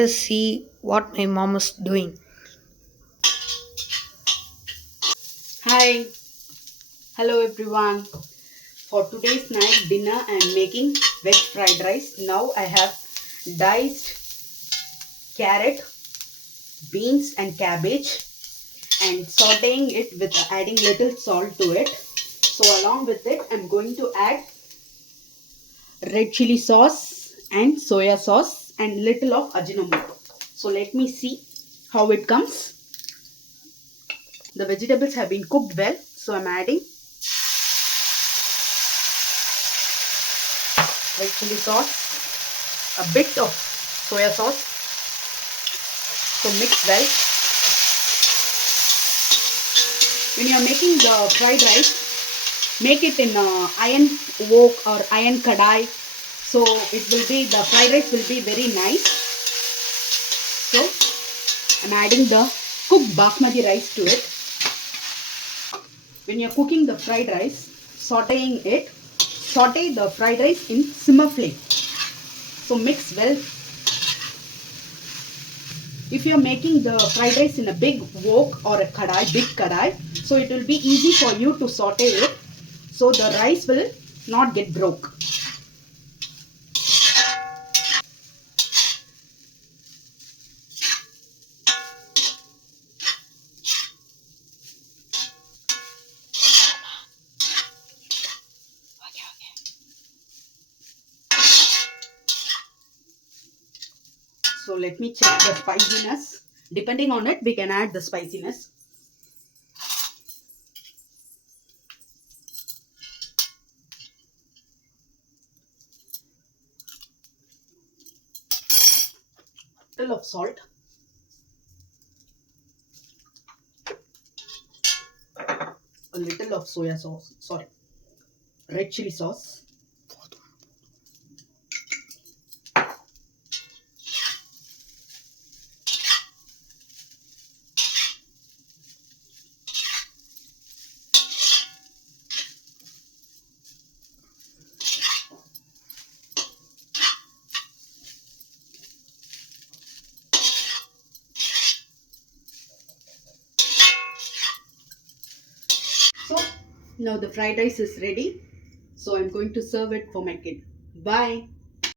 let us see what my mom is doing. Hi, hello everyone. For today's night dinner, I am making veg fried rice. Now I have diced carrot, beans, and cabbage, and sauteing it with adding little salt to it. So along with it, I'm going to add red chili sauce and soya sauce and little of ajinomoto. So let me see how it comes. The vegetables have been cooked well, so I'm adding red chili sauce, a bit of soya sauce. So mix well. When you are making the fried rice, make it in iron wok or iron kadai. So it will be, the fried rice will be very nice. So I'm adding the cooked basmati rice to it. When you are cooking the fried rice, sauteing it, saute the fried rice in simmer flame. So mix well. If you are making the fried rice in a big wok or a kadai, big kadai, so it will be easy for you to saute it. So the rice will not get broke. So let me check the spiciness. Depending on it, we can add the spiciness. Little of salt. A little of soya sauce. Sorry. Red chili sauce. So now the fried rice is ready. So I'm going to serve it for my kid. Bye.